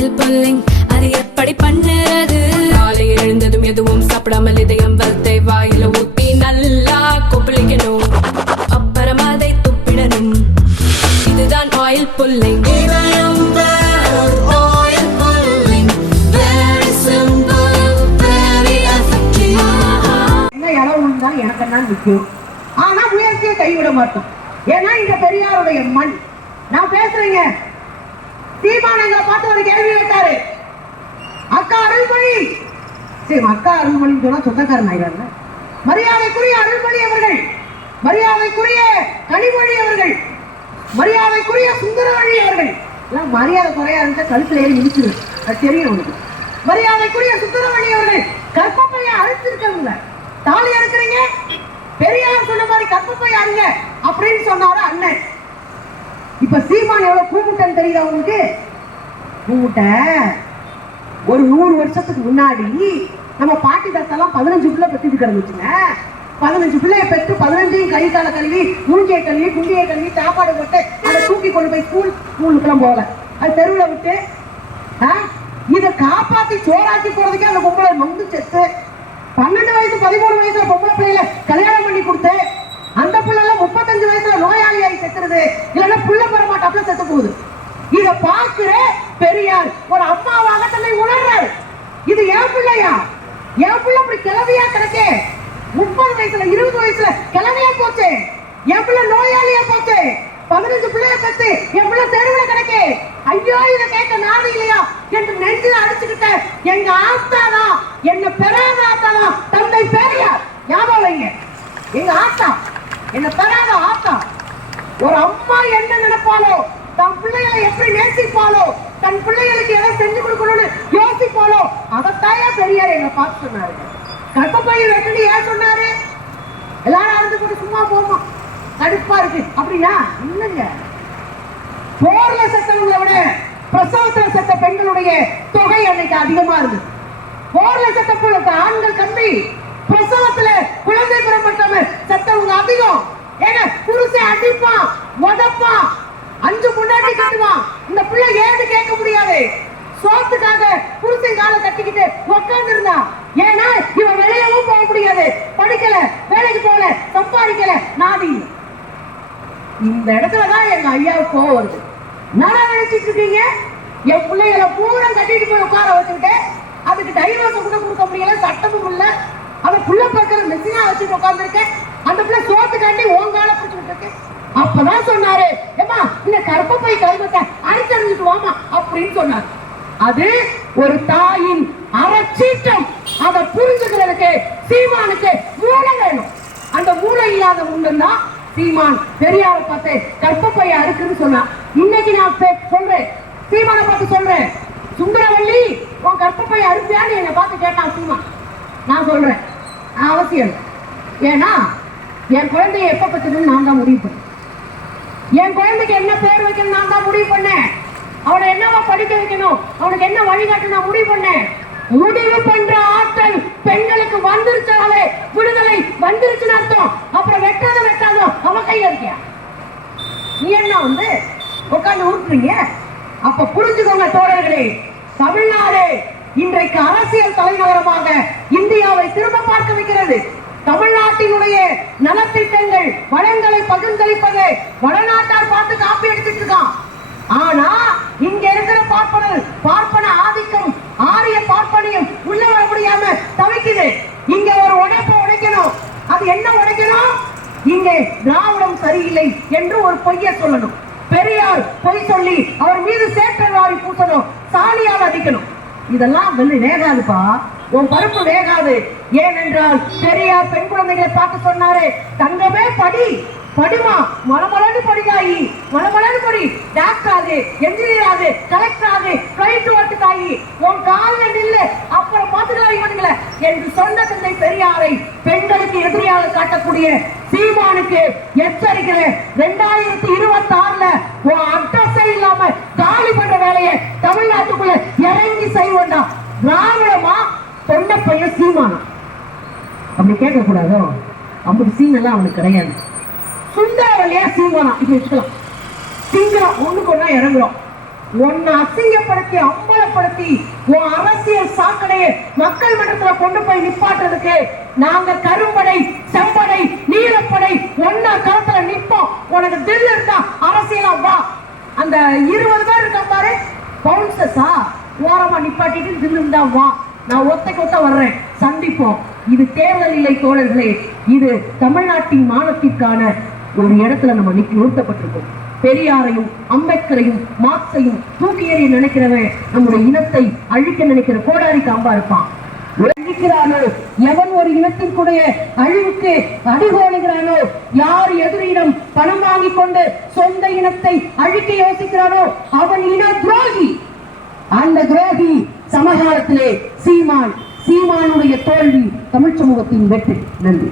Oil pulling அது எப்படி பண்ணுறது? காலையில் எழுந்ததும் எதுவும் சாப்பிடாமல் இதயம் வளர்த்தை வாயில ஊத்தி நல்லா கொப்பளிக்கணும், அப்புறம் அதை துப்பிடணும். இதுதான் ஆயில் புல்லிங். எனக்கு என்ன நிற்கும், ஆனா முயற்சியை கைவிட மாட்டோம். ஏன்னா இங்க பெரியாருடைய மண். நான் பேசுறேங்க, சீமானங்களை பார்த்து ஒரு கேள்வி கேட்டாரு, அக்கா அருள்மொழி. சரி, அக்கா அருள்மொழின்னு சொன்னா சொந்தக்காரன் ஆயிராங்க. மரியாதைக்குரிய அருள்மொழி அவர்கள், மரியாதைக்குரிய கனிமொழி அவர்கள், மரியாதைக்குரிய சுந்தரவழி அவர்கள் எல்லாம் மரியாதை குறையா இருந்த கழுத்துல ஏறி முடிச்சிரு, அது தெரியும் உனக்கு. மரியாதைக்குரிய சுந்தரவழி அவர்கள் கற்பப்பையை அழைச்சிருக்கவங்க, தாலி எடுக்கிறீங்க, பெரியார் சொன்ன மாதிரி கற்பப்பை அருங்க அப்படின்னு சொன்னாரு அண்ணன். இப்ப சீமான் எவ்வளவு கூமுட்டன் தெரியுதா உங்களுக்கு? கூமுட்ட ஒரு 100 வருஷத்துக்கு முன்னாடி நம்ம பாட்டி தாத்தெல்லாம் 15 பிள்ளை பெற்று கிடந்துச்சுங்க. 15 பிள்ளைய பெற்று 15ஐயும் கை கால கழுவி, மூஞ்சியை கழுவி, குண்டியை கழுவி, சாப்பாடு போட்டு அதை தூக்கி கொண்டு போய் ஸ்கூலுக்குலாம் போகல, அது தெருவில் விட்டு இதை காப்பாத்தி சோறாக்கி போறதுக்கே அந்த பொம்பளை நொந்து செத்து 12 வயசு 13 வயசுல பொம்பளை பிள்ளையில கல்யாணம் பண்ணி கொடுத்து அந்த பிள்ளை 35 வயசுல நோயாளியாகி செத்துறது, இல்லைன்னா புள்ள பெறமாட்டாப்புல செத்து போகுது. இத பாக்குற பெரியார் ஒரு அம்மாவாக தன்னை உணர்றாரு. இது என் பிள்ளையா, என் பிள்ளை இப்படி கிளவியா கிடக்கே, 30 வயசுல 20 வயசுல கிளவியா போச்சு, என் பிள்ளை நோயாளியா போச்சு, 15 பிள்ளைய பெற்று என் பிள்ளை தெருவுல கிடக்கே, ஐயோ இதை கேட்க நாடு இல்லையா என்று நெஞ்சில அடிச்சுக்கிட்ட எங்க ஆத்தாதான், என்ன பெறாத ஆத்தாதான் தந்தை பெரியார். ஞாபகம் வைங்க, எங்க ஆத்தா, என்ன பெறாத ஆத்தா. ஒரு அம்மா என்ன நினைப்பாலோ, தன் பிள்ளைகளை எப்படி நேசிப்பாலோ, தன் பிள்ளைகளுக்கு எதை செஞ்சு கொடுக்கணும்னு யோசிப்பாலோ, அதைத்தாயா பெரியார் எங்க பார்த்து சொன்னாரு. கற்பப்பையை வெட்டி ஏன் சொன்னாரு? எல்லாரும் அறுந்து போட்டு சும்மா போமா, கடுப்பா இருக்கு அப்படின்னா இல்லைங்க. போர்ல செத்தவங்களை விட பிரசவத்துல செத்த பெண்களுடைய தொகை அன்னைக்கு அதிகமா இருக்கு. போர்ல செத்த ஆண்கள் கம்மி, பிரசவத்துல குழந்தை பெறப்பட்டவங்க செத்தவங்க அதிகம். ஏன்னா புருஷன் அடிப்பான், உதப்பான், 5 முன்னாடி கட்டுவான். இந்த பிள்ளை ஏன்னு கேட்க முடியாது, சோத்துக்காக புருஷன் காலை கட்டிக்கிட்டு உட்கார்ந்து இருந்தா. ஏன்னா இவன் வெளியவும் போக முடியாது, படிக்கல, வேலைக்கு போகல, சம்பாதிக்கல, நாதி. இந்த இடத்துலதான் எங்க ஐயாவுக்கு கோவம் வருது. நானா நினைச்சிட்டு இருக்கீங்க, என் பிள்ளைகளை பூரா கட்டிட்டு போய் உட்கார வச்சுக்கிட்டு அதுக்கு டைவர்ஸ் கூட கொடுக்க முடியல, சட்டமும் இல்ல, அதை புள்ள பார்க்கிற மெஷினா வச்சுட்டு உட்கார்ந்துருக்கேன். அந்த பிள்ளை சோத்துக்காண்டி ஓங்கால பிடிச்சுக்கிட்டு இருக்கேன். அப்பதான் சொன்னாரு, ஏமா இந்த கற்பப்பை கல்வத்தை அரைச்சறிஞ்சிட்டு வாமா அப்படின்னு சொன்னாரு. அது ஒரு தாயின் அறச்சீற்றம். அதை புரிஞ்சுக்கிறதுக்கு சீமானுக்கு மூளை வேணும். அந்த மூளை இல்லாத முன்னதான் சீமான் பெரியாரை பார்த்து கற்பப்பையை அறுக்குன்னு சொன்னா. இன்னைக்கு நான் சொல்றேன், சீமானை பார்த்து சொல்றேன், சுந்தரவள்ளி உன் கற்பப்பையை அறுப்பியான்னு என்னை பார்த்து கேட்டான் சீமான். நான் சொல்றேன் அவசியம். ஏன்னா என் குழந்தைய எப்ப பத்தணும்னு நான் தான் முடிவு பண்ணேன். என் குழந்தைக்கு என்ன பேர் வைக்கணும் நான் தான் முடிவு பண்ணேன். அவனை என்னவா படிக்க வைக்கணும், அவனுக்கு என்ன வழிகாட்டு நான் முடிவு பண்ணேன். முடிவு பண்ற ஆற்றல் பெண்களுக்கு வந்துருச்சாலே விடுதலை வந்துருச்சுன்னு அர்த்தம். அப்புறம் வெட்டாதோ அவன் கையில இருக்கியா, நீ என்ன உட்கார்ந்து ஊற்றுறீங்க? அப்ப புரிஞ்சுக்கோங்க தோழர்களே, தமிழ்நாடு இன்றைக்கு அரசியல் தலைநகரமாக இந்தியாவை திரும்ப பார்க்க வைக்கிறது. தமிழ்நாட்டினுடைய நலத்திட்டங்கள், வளங்களை பகிர்ந்தளிப்பதை வடநாட்டார் பார்த்து காப்பி எடுத்துட்டு இருக்கான். ஆனா இங்க இருக்கிற பார்ப்பன ஆதிக்கம், ஆரிய பார்ப்பனியம் உள்ள வர முடியாம தவிக்குது. இங்க ஒரு உடைப்பை உடைக்கணும். அது என்ன உடைக்கணும்? இங்கே திராவிடம் சரியில்லை என்று ஒரு பொய்ய சொல்லணும். பெரியார் பொய் சொல்லி அவர் மீது சேற்றல் வாரி பூசணும், சாணியால் அடிக்கணும். இதெல்லாம் வேகாதுப்பா, உன் பருப்பு வேகாது. ஏனென்றால் பெரியார் பெண் குழந்தைகளை பார்த்து சொன்னாரு, தங்கமே படி, படிமா, மலமலன்னு படிதாயி, மலமலன்னு படி, டாக்டர் ஆகு, என்ஜினியர் ஆகு, கலெக்டர் ஆகு, பிளைட் ஓட்டுதாயி, உன் காலில் நில்லு, அப்புறம் பார்த்துக்கலாம் என்று சொன்ன தந்தை பெரியாரை பெண்களுக்கு எதிரியாக காட்டக்கூடிய சீமானுக்கு எச்சரிக்கிற 2026ல உன் அட்ரஸே இல்லாம காலி பண்ற வேலையை தமிழ்நாட்டுக்குள்ள இறங்கி செய்வோண்டா. திராவிடமா சொன்ன பையன் சீமானா அப்படி கேட்க கூடாதோ? அப்படி சீன் எல்லாம் அவனுக்கு கிடையாது. சுந்தரவல்லியா சீமானா இப்படி வச்சுக்கலாம். சிங்கம் ஒண்ணுக்கு ஒண்ணா இறங்குறோம். உன்னை அசிங்கப்படுத்தி அம்பலப்படுத்தி உன் அரசியல் சாக்கடையை மக்கள் மன்றத்துல கொண்டு போய் நிப்பாட்டுறதுக்கு நாங்க கரும்படை, செம்படை, நீலப்படை ஒன்னா களத்துல நிப்போம். உனக்கு தில் இருந்தா அரசியலா வா. அந்த 20 பேர் இருக்க பாரு பவுன்சஸா ஓரமா நிப்பாட்டிட்டு தில் இருந்தா வா. நான் ஒத்தைக்கு ஒத்த வர்றேன், சந்திப்போம். இது தேர்தல் இல்லை தோழர்களே, இது தமிழ்நாட்டின் மானத்திற்கான ஒரு இடத்துல நம்ம நிறுத்தப்பட்டிருக்கோம். பெரியாரையும் அம்பேத்கரையும் மார்க்ஸையும் தூக்கி எறிய நினைக்கிறவன் நம்முடைய இனத்தை அழிக்க நினைக்கிற கோடாரி காம்பா இருப்பான். அழிக்கிறானோ எவன் ஒரு இனத்திற்குடைய அழிவுக்கு அடிகோலுகிறானோ, யார் எதிரிடம் பணம் வாங்கி கொண்டு சொந்த இனத்தை அழிக்க யோசிக்கிறானோ அவன் இன துரோகி. அந்த துரோகி சமகாலத்திலே சீமானுடைய தோல்வி தமிழ் சமூகத்தின் வெற்றி. நன்றி.